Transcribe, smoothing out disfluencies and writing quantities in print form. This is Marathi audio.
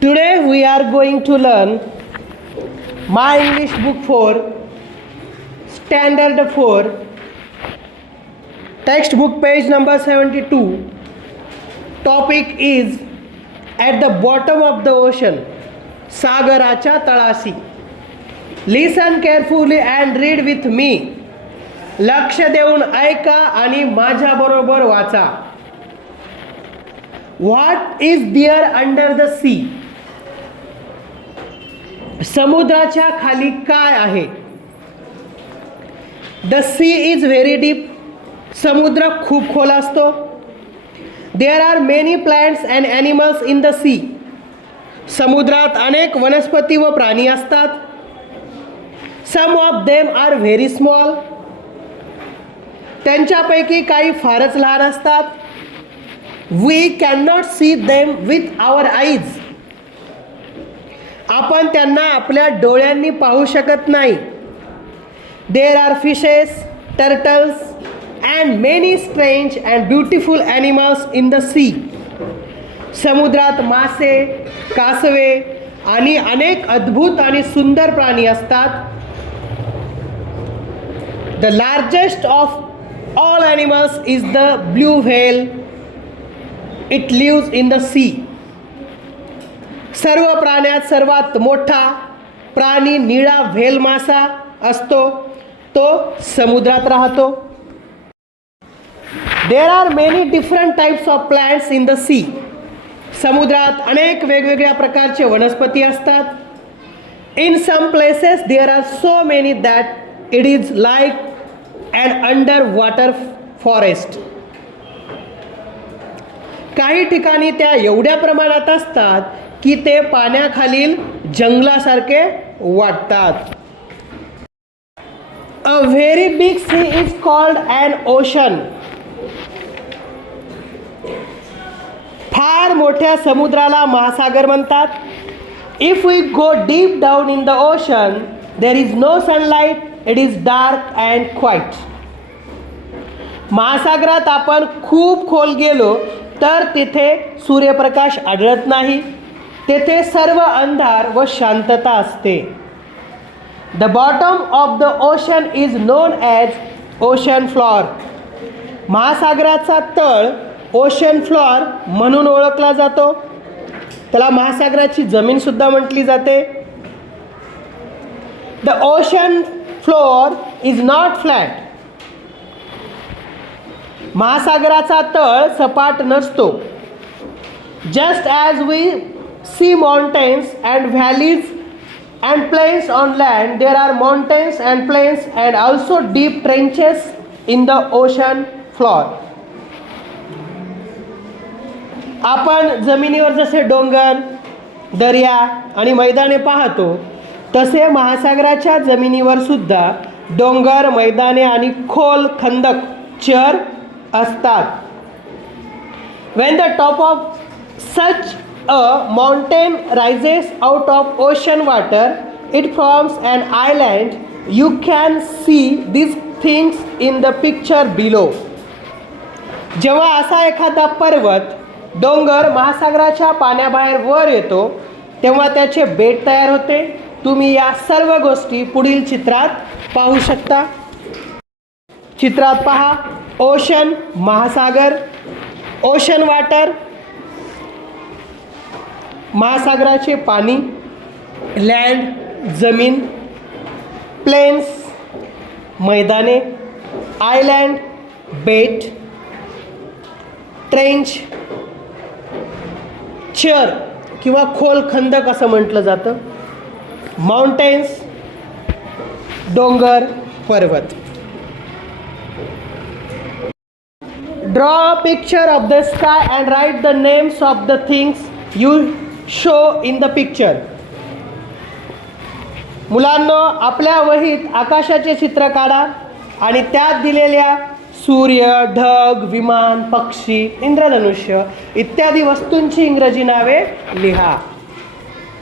Today we are going to learn My English Book 4, Standard 4, textbook page number 72. Topic is At the Bottom of the Ocean, सागराच्या तळाशी. Listen carefully and read with me. लक्ष देऊन ऐका आणि माझ्याबरोबर वाचा. What is there under the sea? समुद्राच्या खाली काय आहे? The sea is very deep. समुद्र खूप खोल असतो. There are many plants and animals in the sea. समुद्रात अनेक वनस्पती व प्राणी असतात. Some of them are very small. त्यांच्यापैकी काही फारच लहान असतात. We cannot see them with our eyes. आपण त्यांना आपल्या डोळ्यांनी पाहू शकत नाही. There are fishes, turtles and many strange and beautiful animals in the sea. समुद्रात मासे, कासवे आणि अनेक अद्भुत आणि सुंदर प्राणी असतात. The largest of all animals is the blue whale. It lives in the sea. सर्व प्राण्यात सर्वात मोठा प्राणी निळा व्हेल मासा असतो. तो समुद्रात राहतो. There are many different types of plants in the sea. समुद्रात अनेक वेगवेगळ्या प्रकारचे वनस्पती असतात. In some places there are so many that it is like an underwater forest. काही ठिकाणी त्या एवढ्या प्रमाणात असतात की ते पाण्याखालील जंगलासारखे वाटतात. A very big sea is called an ocean. फार मोठ्या समुद्राला महासागर म्हणतात. If we go deep down in the ocean, there is no sunlight. It is dark and quiet. महासागरात आपण खूप खोल गेलो तर तिथे सूर्यप्रकाश आढळत नाही. तेथे सर्व अंधार व शांतता असते. The bottom of the ocean is known as ocean floor. महासागराचा तळ ओशन फ्लोअर म्हणून ओळखला जातो. त्याला महासागराची जमीन सुद्धा म्हटली जाते. The ocean floor is not flat. महासागराचा तळ सपाट नसतो. Just as we see mountains and valleys and plains on land, there are mountains and plains and also deep trenches in the ocean floor. आपण जमिनीवर जसे डोंगर, दर्या आणि मैदाने पाहतो तसे महासागराच्या जमिनीवर सुद्धा डोंगर, मैदाने आणि खोल खंदक चर असतात. When the top of such a mountain rises out of ocean water, it forms an island. You can see these things in the picture below. जेव्हा असा एखादा पर्वत, डोंगर महासागराच्या पाण्याबाहेर वर येतो तेव्हा त्याचे बेट तयार होते. तुम्ही या सर्व गोष्टी पुढील चित्रात पाहू शकता. चित्रात पहा. ओशन महासागर, ओशन वॉटर महासागराचे पाणी, लँड जमीन, प्लेन्स मैदाने, आयलँड बेट, ट्रेंच चर किंवा खोल खंदक असं म्हटलं जातं, माउंटेन्स डोंगर पर्वत. Draw a picture of the sky and write the names of the things you show in the picture. मुलांनो, आपल्या वहीत आकाशाचे चित्र काढा आणि त्यात दिलेल्या सूर्य, ढग, विमान, पक्षी, इंद्रधनुष्य इत्यादी वस्तूंची इंग्रजी नावे लिहा.